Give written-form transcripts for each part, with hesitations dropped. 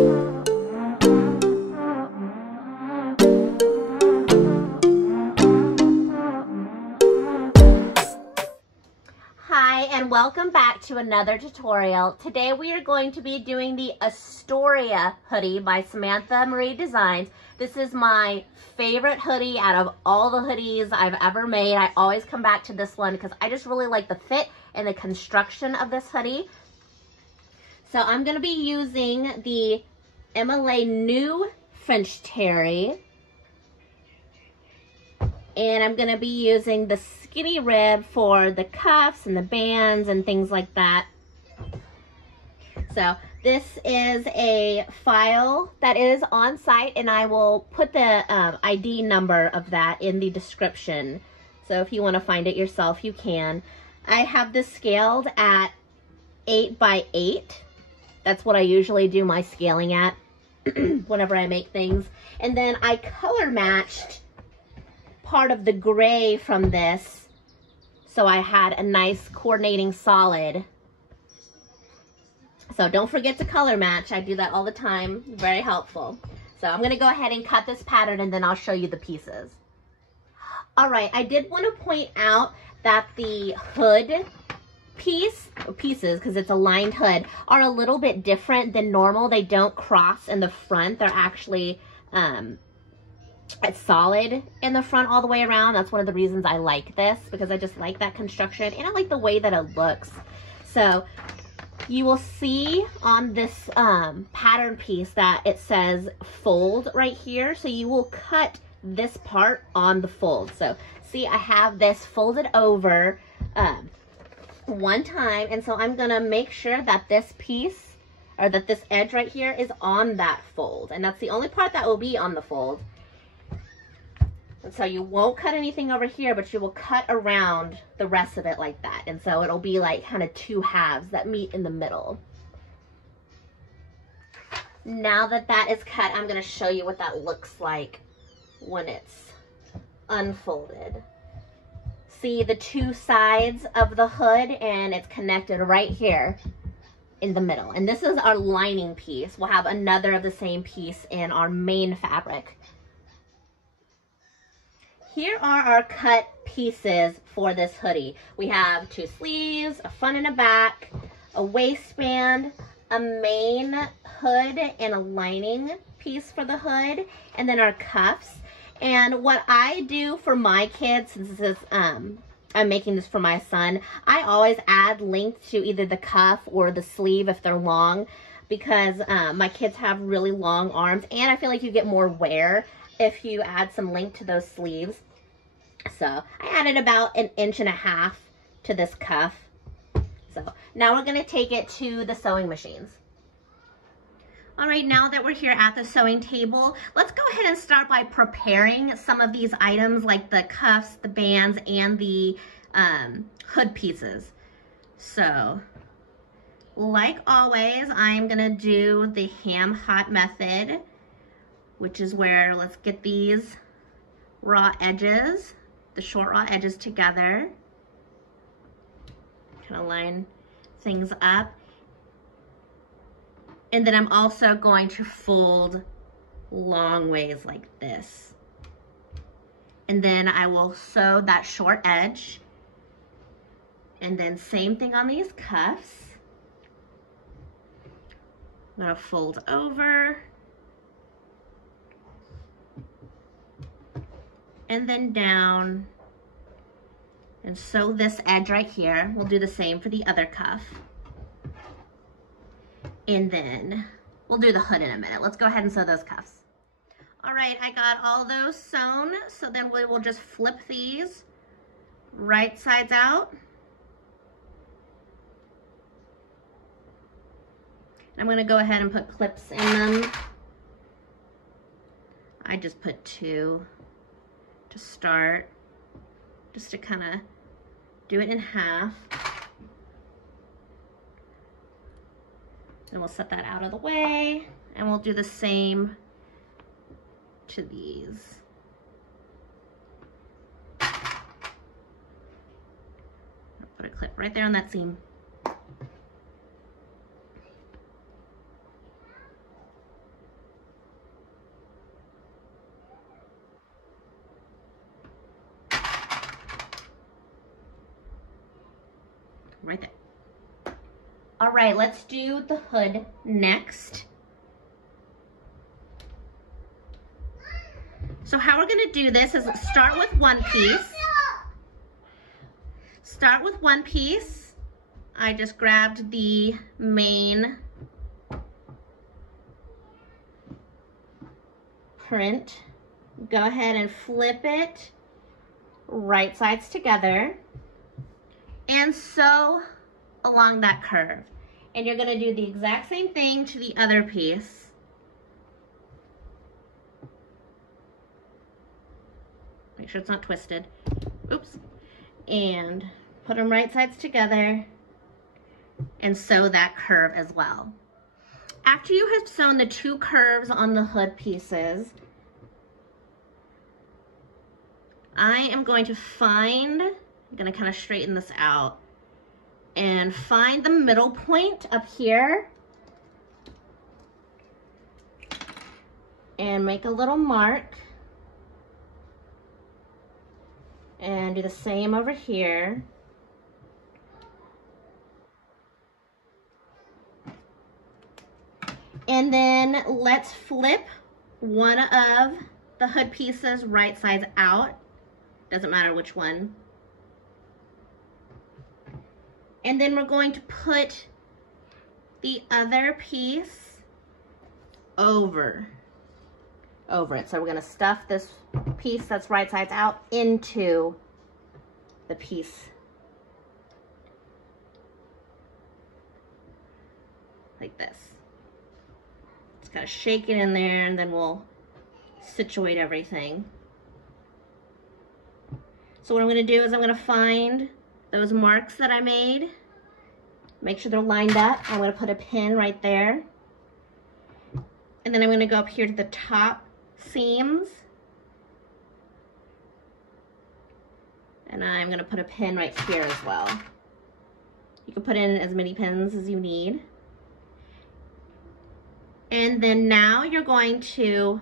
Hi, and welcome back to another tutorial. Today we are going to be doing the Astoria hoodie by Samantha Marie Designs. This is my favorite hoodie out of all the hoodies I've ever made. I always come back to this one because I just really like the fit and the construction of this hoodie. So I'm going to be using the MLA New French Terry. And I'm going to be using the skinny rib for the cuffs and the bands and things like that. So this is a file that is on site, and I will put the ID number of that in the description. So if you want to find it yourself, you can. I have this scaled at 8 by 8. That's what I usually do my scaling at whenever I make things. And then I color matched part of the gray from this, so I had a nice coordinating solid. So don't forget to color match. I do that all the time. Very helpful. So I'm going to go ahead and cut this pattern, and then I'll show you the pieces. All right, I did want to point out that the hood pieces, because it's a lined hood, are a little bit different than normal. They don't cross in the front. They're actually it's solid in the front all the way around. That's one of the reasons I like this, because I just like that construction and I like the way that it looks. So you will see on this pattern piece that it says fold right here. So you will cut this part on the fold. So see, I have this folded over one time, and so I'm gonna make sure that this piece, or that this edge right here, is on that fold, and that's the only part that will be on the fold. And so you won't cut anything over here, but you will cut around the rest of it like that. And so it'll be like kind of two halves that meet in the middle. Now that that is cut, I'm going to show you what that looks like when it's unfolded. See the two sides of the hood, and it's connected right here in the middle. And this is our lining piece. We'll have another of the same piece in our main fabric. Here are our cut pieces for this hoodie. We have two sleeves, a front and a back, a waistband, a main hood, and a lining piece for the hood, and then our cuffs. And what I do for my kids, since this is, I'm making this for my son, I always add length to either the cuff or the sleeve if they're long, because my kids have really long arms, and I feel like you get more wear if you add some length to those sleeves. So I added about 1.5 inches to this cuff. So now we're going to take it to the sewing machines. All right, now that we're here at the sewing table, let's go ahead and start by preparing some of these items, like the cuffs, the bands, and the hood pieces. So like always, I'm going to do the ham hot method, which is where let's get these raw edges, the short raw edges together. Kind of line things up. And then I'm also going to fold long ways like this. And then I will sew that short edge. And then same thing on these cuffs. I'm going to fold over. And then down, and sew this edge right here. We'll do the same for the other cuff. And then we'll do the hood in a minute. Let's go ahead and sew those cuffs. All right, I got all those sewn, so then we will just flip these right sides out. I'm gonna go ahead and put clips in them. I just put 2. To start, just to kind of do it in half. Then we'll set that out of the way, and we'll do the same to these. Put a clip right there on that seam. All right, let's do the hood next. So how we're gonna do this is start with one piece. Start with one piece. I just grabbed the main print. Go ahead and flip it right sides together and sew along that curve. And you're gonna do the exact same thing to the other piece. Make sure it's not twisted. Oops. And put them right sides together and sew that curve as well. After you have sewn the two curves on the hood pieces, I am going to find, I'm gonna kind of straighten this out and find the middle point up here and make a little mark and do the same over here. And then let's flip one of the hood pieces right sides out. Doesn't matter which one. And then we're going to put the other piece over it. So we're gonna stuff this piece that's right sides out into the piece like this. Just gotta shake it in there and then we'll situate everything. So what I'm gonna do is I'm gonna find those marks that I made, make sure they're lined up. I'm gonna put a pin right there. And then I'm gonna go up here to the top seams. And I'm gonna put a pin right here as well. You can put in as many pins as you need. And then now you're going to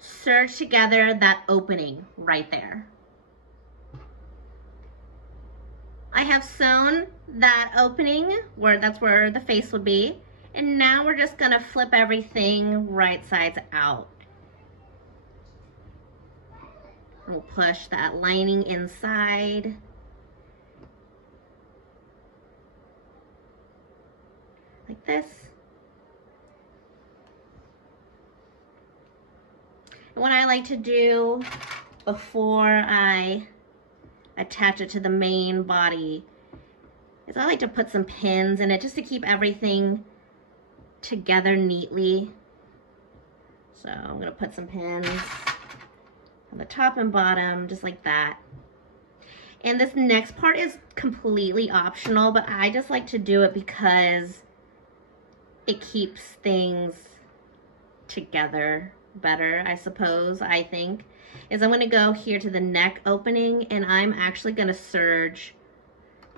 serge together that opening right there. I have sewn that opening that's where the face would be. And now we're just gonna flip everything right sides out. We'll push that lining inside. Like this. And what I like to do before I attach it to the main body is I like to put some pins in it just to keep everything together neatly. So I'm gonna put some pins on the top and bottom, just like that. And this next part is completely optional, but I just like to do it because it keeps things together better, I suppose, I think. Is I'm gonna go here to the neck opening and I'm actually gonna serge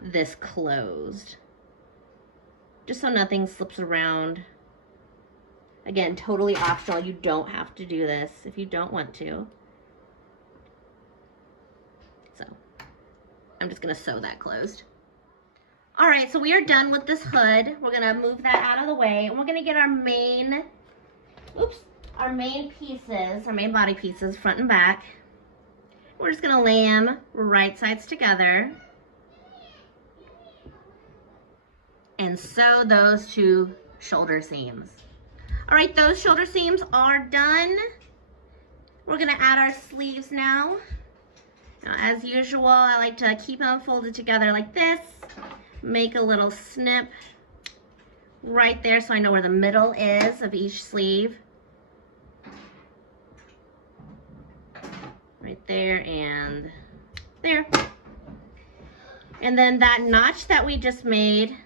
this closed. Just so nothing slips around. Again, totally optional. You don't have to do this if you don't want to. So, I'm just gonna sew that closed. All right, so we are done with this hood. We're gonna move that out of the way and we're gonna get our main, our main pieces, our main body pieces, front and back. We're just gonna lay them right sides together and sew those two shoulder seams. All right, those shoulder seams are done. We're gonna add our sleeves now. Now, as usual, I like to keep them folded together like this, make a little snip right there so I know where the middle is of each sleeve. Right there and there. And then that notch that we just made,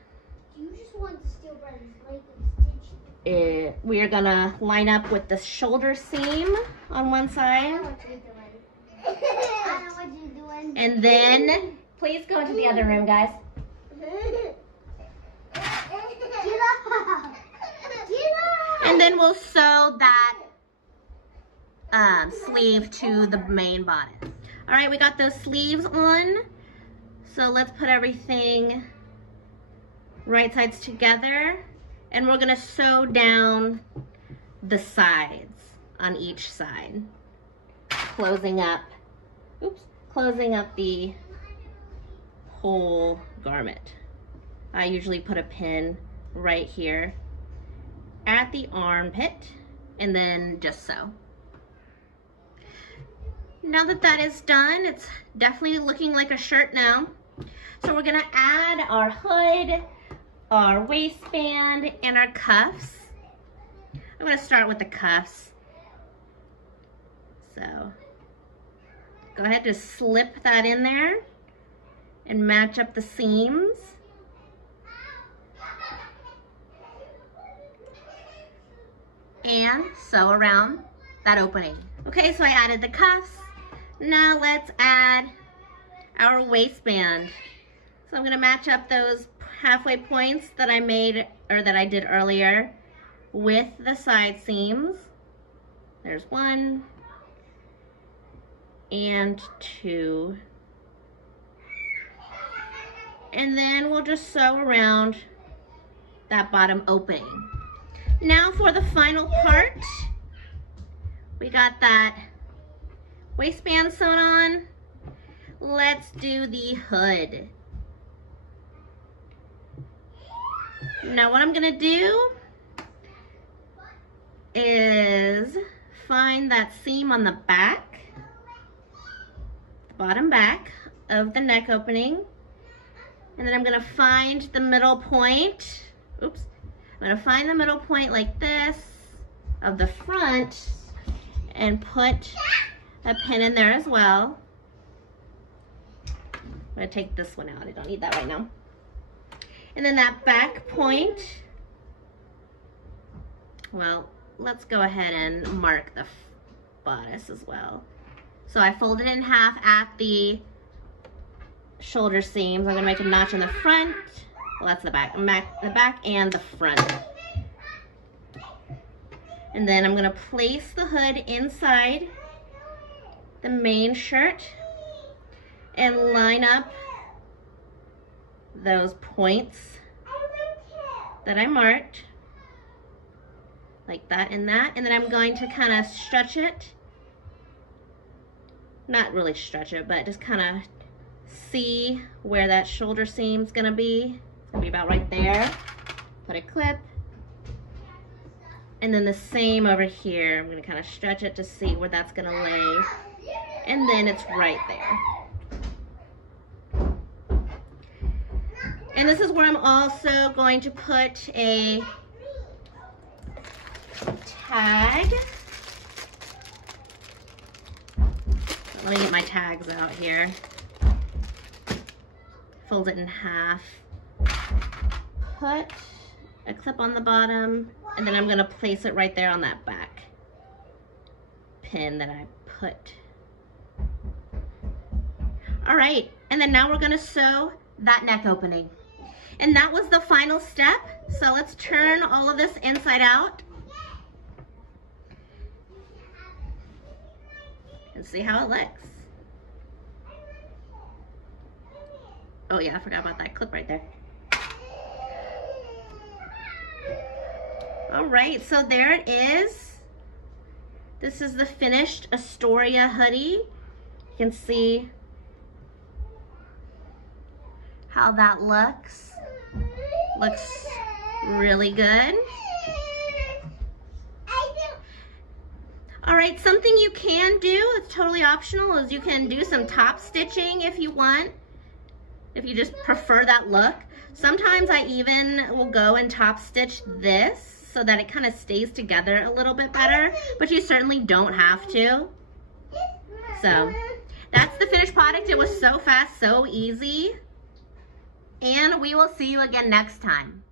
we are gonna line up with the shoulder seam on one side. And then, please go into the other room, guys. And then we'll sew that sleeve to the main bodice. All right, we got those sleeves on. So let's put everything right sides together, and we're gonna sew down the sides on each side, closing up the whole garment. I usually put a pin right here at the armpit and then just sew. Now that that is done, it's definitely looking like a shirt now. So we're gonna add our hood, our waistband, and our cuffs. I'm gonna start with the cuffs. So go ahead, just slip that in there and match up the seams. And sew around that opening. Okay, so I added the cuffs. Now let's add our waistband. So I'm gonna match up those halfway points that I made, or that I did earlier, with the side seams. There's 1 and 2. And then we'll just sew around that bottom opening. Now for the final part, we got that waistband sewn on. Let's do the hood. Now what I'm gonna do is find that seam on the back, the bottom back of the neck opening, and then I'm gonna find the middle point. Oops. I'm gonna find the middle point like this of the front and put a pin in there as well. I'm gonna take this one out. I don't need that right now. And then that back point, well, let's go ahead and mark the bodice as well. So I folded it in half at the shoulder seams. I'm gonna make a notch in the front. Well, that's the back and the front. And then I'm gonna place the hood inside the main shirt and line up those points that I marked, like that and that. And then I'm going to kind of stretch it. Not really stretch it, but just kind of see where that shoulder seam's gonna be. It's gonna be about right there. Put a clip. And then the same over here. I'm gonna kind of stretch it to see where that's gonna lay. And then it's right there. And this is where I'm also going to put a tag. Let me get my tags out here. Fold it in half. Put a clip on the bottom, and then I'm gonna place it right there on that back pin that I put. All right, and then now we're gonna sew that neck opening. And that was the final step. So let's turn all of this inside out and see how it looks. Oh yeah, I forgot about that clip right there. All right, so there it is. This is the finished Astoria hoodie. You can see how that looks. Looks really good. All right, something you can do, it's totally optional, is you can do some top stitching if you want, if you just prefer that look. Sometimes I even will go and top stitch this so that it kind of stays together a little bit better, but you certainly don't have to. So that's the finished product. It was so fast, so easy. And we will see you again next time.